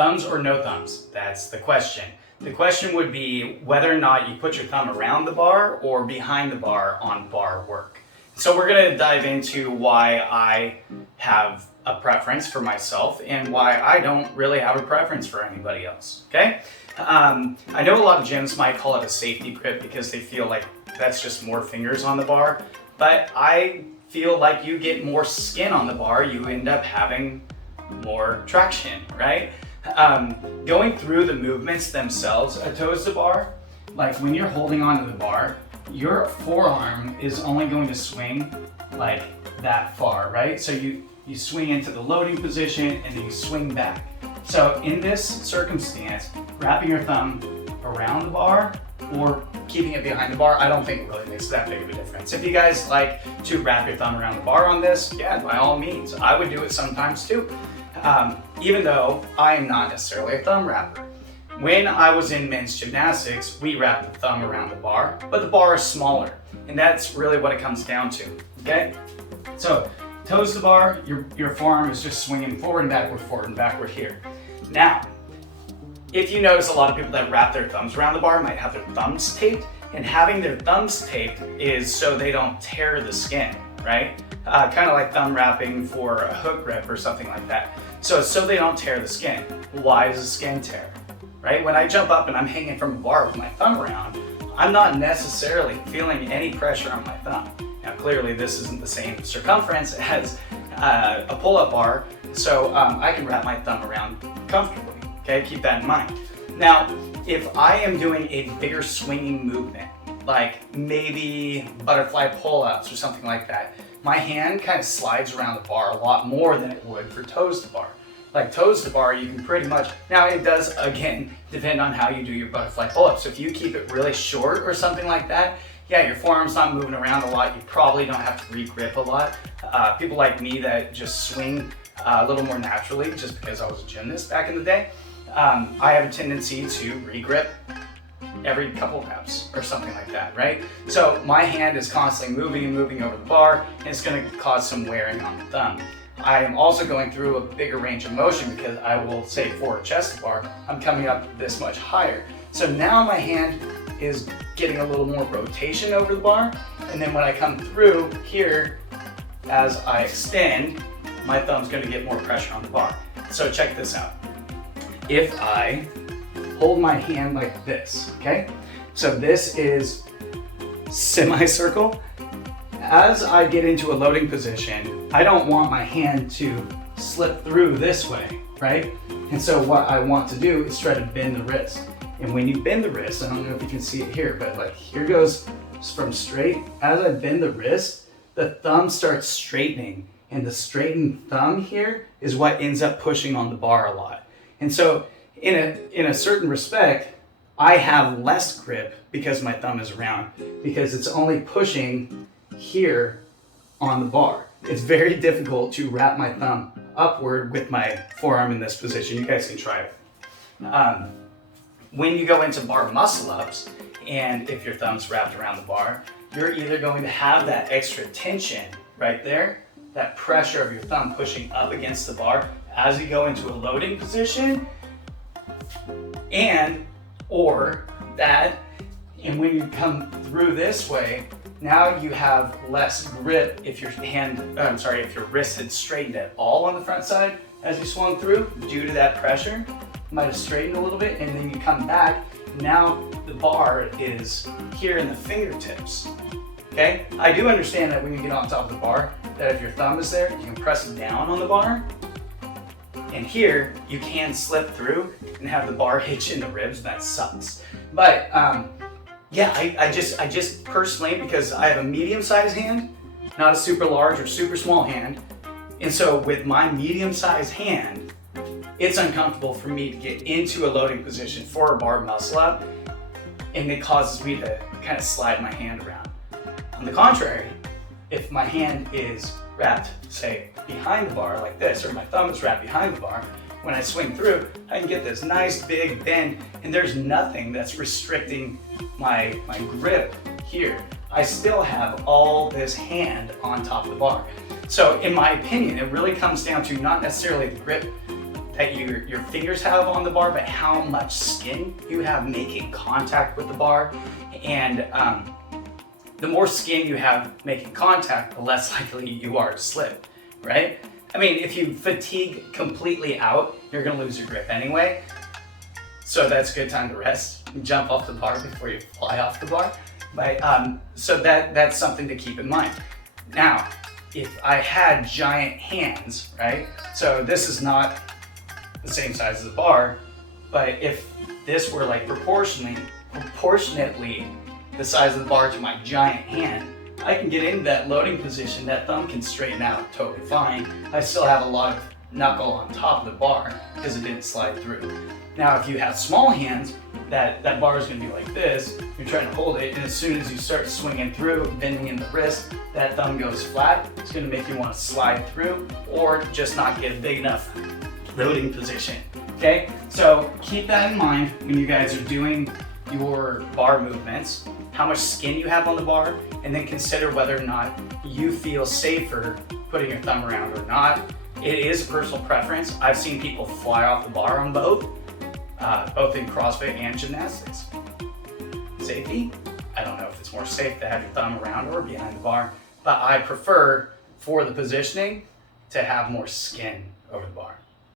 Thumbs or no thumbs? That's the question. The question would be whether or not you put your thumb around the bar or behind the bar on bar work. So we're going to dive into why I have a preference for myself and why I don't really have a preference for anybody else, okay? I know a lot of gyms might call it a safety grip because they feel like that's just more fingers on the bar, but I feel like you get more skin on the bar, you end up having more traction, right? Going through the movements themselves at toes to bar, like when you're holding onto the bar, your forearm is only going to swing like that far, right? So you swing into the loading position and then you swing back. So in this circumstance, wrapping your thumb around the bar or keeping it behind the bar, I don't think it really makes that big of a difference. If you guys like to wrap your thumb around the bar on this, yeah, by all means, I would do it sometimes too. Even though I am not necessarily a thumb wrapper. When I was in men's gymnastics, we wrapped the thumb around the bar, but the bar is smaller, and that's really what it comes down to, okay? So, toes to bar, your forearm is just swinging forward and backward here. Now, if you notice, a lot of people that wrap their thumbs around the bar might have their thumbs taped, and having their thumbs taped is so they don't tear the skin, right? Kind of like thumb wrapping for a hook grip or something like that. So they don't tear the skin. Why does the skin tear? Right? When I jump up and I'm hanging from a bar with my thumb around, I'm not necessarily feeling any pressure on my thumb. Now clearly this isn't the same circumference as a pull-up bar, so I can wrap my thumb around comfortably, okay? Keep that in mind. Now, if I am doing a bigger swinging movement, like maybe butterfly pull-ups or something like that, my hand kind of slides around the bar a lot more than it would for toes to bar. Like toes to bar, you can pretty much, now it does, again, depend on how you do your butterfly pull-up. So if you keep it really short or something like that, yeah, your forearm's not moving around a lot. You probably don't have to re-grip a lot. People like me that just swing a little more naturally, just because I was a gymnast back in the day, I have a tendency to re-grip every couple reps or something like that, right? So my hand is constantly moving and moving over the bar, and it's going to cause some wearing on the thumb. I am also going through a bigger range of motion because I will say for a chest bar, I'm coming up this much higher. So now my hand is getting a little more rotation over the bar, and then when I come through here, as I extend, my thumb's going to get more pressure on the bar. So check this out. If I hold my hand like this, okay? So this is semicircle. As I get into a loading position, I don't want my hand to slip through this way, right? And so what I want to do is try to bend the wrist. And when you bend the wrist, I don't know if you can see it here, but like here goes from straight. As I bend the wrist, the thumb starts straightening, and the straightened thumb here is what ends up pushing on the bar a lot. And so in a certain respect, I have less grip because my thumb is around, because it's only pushing here on the bar. It's very difficult to wrap my thumb upward with my forearm in this position. You guys can try it. When you go into bar muscle ups, and if your thumb's wrapped around the bar, you're either going to have that extra tension right there, that pressure of your thumb pushing up against the bar as you go into a loading position, and when you come through this way, now you have less grip if your wrist had straightened at all on the front side as you swung through due to that pressure. Might have straightened a little bit, and then you come back. Now the bar is here in the fingertips. Okay? I do understand that when you get on top of the bar, that if your thumb is there, you can press down on the bar. And here, you can slip through and have the bar hitch in the ribs. That sucks. But yeah, I just personally, because I have a medium-sized hand, not a super large or super small hand, and so with my medium-sized hand, it's uncomfortable for me to get into a loading position for a bar muscle up, and it causes me to kind of slide my hand around. On the contrary, if my hand is wrapped, say, behind the bar like this, or my thumb is wrapped behind the bar, when I swing through, I can get this nice big bend, and there's nothing that's restricting my grip here. I still have all this hand on top of the bar. So in my opinion, it really comes down to not necessarily the grip that your fingers have on the bar, but how much skin you have making contact with the bar. And the more skin you have making contact, the less likely you are to slip, right? I mean, if you fatigue completely out, you're gonna lose your grip anyway. So that's a good time to rest and jump off the bar before you fly off the bar. But, so that's something to keep in mind. Now, if I had giant hands, right? So this is not the same size as the bar, but if this were like proportionately the size of the bar to my giant hand, I can get into that loading position, that thumb can straighten out totally fine. I still have a lot of knuckle on top of the bar because it didn't slide through. Now, if you have small hands, that bar is gonna be like this, you're trying to hold it, and as soon as you start swinging through, bending in the wrist, that thumb goes flat. It's gonna make you wanna slide through or just not get a big enough loading position, okay? So keep that in mind when you guys are doing your bar movements, how much skin you have on the bar, and then consider whether or not you feel safer putting your thumb around or not. It is a personal preference. I've seen people fly off the bar on both in CrossFit and gymnastics. Safety? I don't know if it's more safe to have your thumb around or behind the bar, but I prefer, for the positioning, to have more skin over the bar.